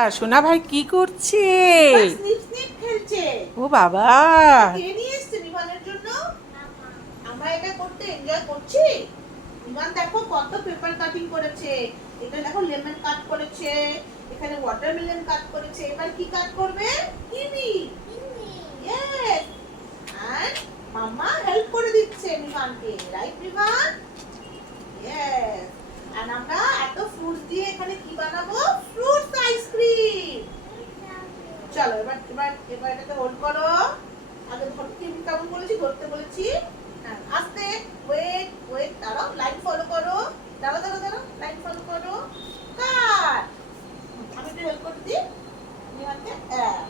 আর সোনা ভাই কি করছে? স্নিপ স্নিপ খেলছে। ও বাবা। কে নিয়ে এসছে বিমানের জন্য? আমরা এটা করতে এনজয় করছি। বিমান দেখো কত পেপার কাটিং করেছে। এটা দেখো লেমন কাট করেছে। এখানে ওয়াটারমেলন কাট করেছে। এবার কি কাট করবে? মাম্মা হেল্প করে দিচ্ছে বিমানকে। রাইট বিমান ইয়েস আর আমরা এত ফ্রুটস দিয়ে এখানে কি বানাবো ফ্রুটস আইসক্রিম চলো এবার এবার এবার এটাকে হোল্ড করো। আগে ধরতে কেমন বলেছি? ধরতে বলেছি। হ্যাঁ। আস্তে ওয়েট ওয়েট দাঁড়াও লাইন ফলো করো। দাঁড়াও দাঁড়াও দাঁড়াও লাইন ফলো করো। কাট আমি একটু হেল্প করে দিই। নিমানকে হ্যাঁ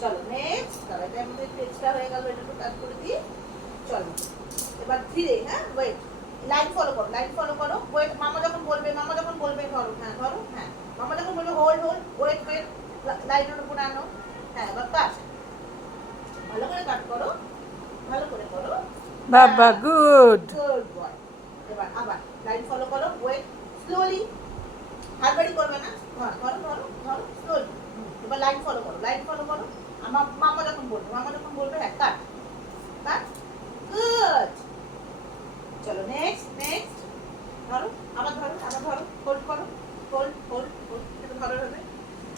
চলো নেক্সট চলো এটা আমাদের একটু এক্সট্রা হয়ে গেল এটা একটু কাট করে দিই। চলো এবার ধীরে হ্যাঁ ওয়েট লাইন ফলো করো লাইন ফলো করো। ওয়েট মামা যখন বলবে ধরো হ্যাঁ ধরো হ্যাঁ মামা যখন বলবে হোল্ড হোল্ড ওয়েট ওয়েট লাইনের উপর আনো হ্যাঁ এবার কাট করে। ভালো করে করো। বাবা গুড। Good boy. এবার আবার লাইন ফলো করো ওয়েট স্লোলি হাড়বাড়ি করবে না। ধরো ধরো ধরো ধরো স্লোলি এবার লাইন ফলো করো লাইন ফলো করো। আমার মামা যখন বলবে মামা যখন বলবে হ্যাঁ কাট। কাট। গুড। চলো নেক্সট নেক্সট ধরো আবার ধরো আবার ধরো। হোল্ড করো হোল্ড হোল্ড হোল্ড এটা ধরো হবে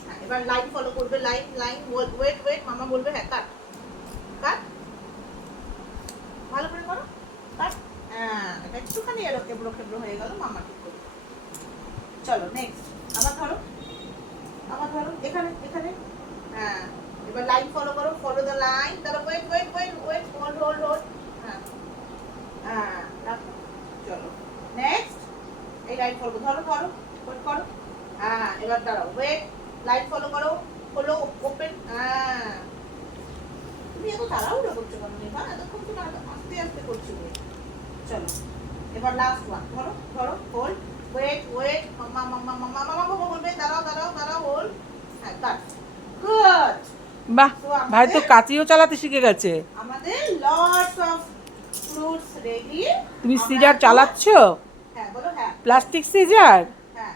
হ্যাঁ এবার লাইন ফলো করবে লাইন লাইন। ওয়েট ওয়েট মামা বলবে হ্যাঁ কাট। কাট। ভালো করে করো, কাট। হ্যাঁ এটা একটুখানি এরো এবড়ো খেবড়ো হয়ে গেল মামা ঠিক করে চলো নেক্সট আবার ধরো। আবার ধরো, এখানে এখানে। হ্যাঁ এবার লাইন ফলো করো ফলো দ্য লাইন তারপর wait wait wait wait hold hold hold হ্যাঁ হ্যাঁ রাখো। চলো নেক্সট এই লাইন ফলো ধরো ধরো ওয়েট করো হ্যাঁ এবার দাঁড়াও ওয়েট লাইন ফলো করো, হলো ওপেন হ্যাঁ তুমি এত তাড়াহুড়ো করছ কেন নিভা এতক্ষণ তো না আস্তে আস্তে করছিলে চলো। এবার লাস্ট ওয়ান ধরো ধরো হোল্ড ওয়েট ওয়েট মামা মামা মামা মামা বাবা বলবে দাঁড়াও দাঁড়াও দাঁড়াও হোল্ড হ্যাঁ কাট গুড বাহ ভাই তো কাঁচিও চালাতে শিখে গেছে। আমাদের লটস অফ ফ্রুটস রেডি তুমি সিজার চালাচ্ছ? হ্যাঁ বলো হ্যাঁ। প্লাস্টিক সিজার হ্যাঁ।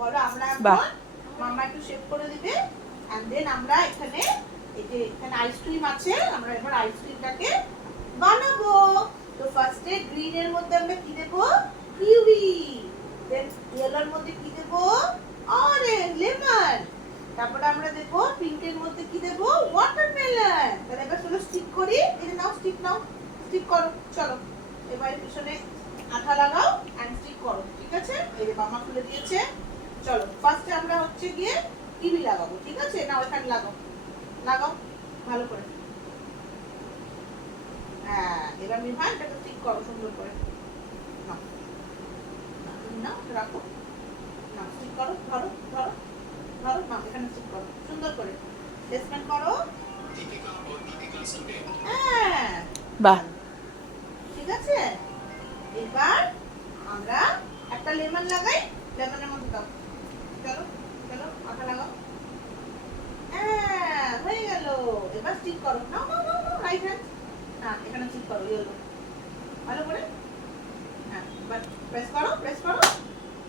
বলো আমরা বাহ। এখন মামা একটু শেপ করে দিবে এন্ড দেন আমরা এখানে এই যে এখানে আইসক্রিম আছে আমরা এবার আইসক্রিমটাকে বানাবো। তো ফার্স্টে গ্রিন এর মধ্যে আমরা কি দেব? কিউই দেন ইয়েলোর মধ্যে কি দেব? অরেঞ্জ লেমন তারপরে আমরা দেব পিঙ্ক এর মধ্যে কি দেব? ওয়াটারমেলন তাহলে এবার চলো স্টিক করি। এই নাও স্টিক নাও। স্টিক করো, চলো। এবার পিছনে আঠা লাগাও এন্ড স্টিক করো, ঠিক আছে? এই যে মামা খুলে দিয়েছে। চলো ফার্স্টে আমরা হচ্ছে গিয়ে কিবি লাগাবো, ঠিক আছে? না ওখানে লাগাও। লাগাও, ভালো করে। হ্যাঁ এবার মিভা এটাকে স্টিক করো সুন্দর করে নাও। না, রাখো। না স্টিক করো ধরো ধরো ধরো না এখানে স্টিক করো সুন্দর করে। প্লেসমেন্ট করো। হ্যাঁ। বাহ। ঠিক আছে? এবার আমরা একটা লেমন লাগাই লেমনের মধ্যে দাও। চলো চলো আঠা লাগাও। হ্যাঁ হয়ে গেল। এবার স্টিক করো। নাও নাও নাও রাইট হ্যান্ড হ্যাঁ এখানে স্টিক করো ইয়েলো ভালো করে? হ্যাঁ এবার প্রেস করো প্রেস করো।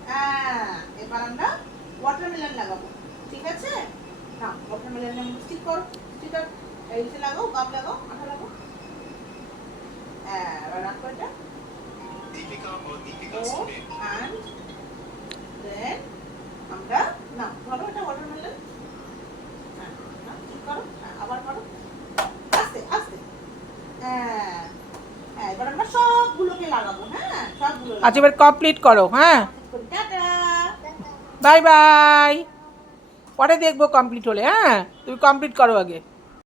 হ্যাঁ এবার আমরা ওয়াটারমেলন লাগাবো ঠিক আছে? না ওয়াটারমেলনের স্টিক করো স্টিকার এই লাগাও গাম লাগাও আঠা লাগাও। হ্যাঁ এবার রাখো এটা আমরা না ধরো এটা ওয়াটারমেলন হ্যাঁ ঠিক করো হ্যাঁ, আবার করো আস্তে আস্তে হ্যাঁ হ্যাঁ এবার আমরা সবগুলোকে লাগাবো হ্যাঁ? সবগুলো আচ্ছা এবার কমপ্লিট করো হ্যাঁ? বাই বাই পরে দেখব কমপ্লিট হলে হ্যাঁ? তুমি কমপ্লিট করো আগে।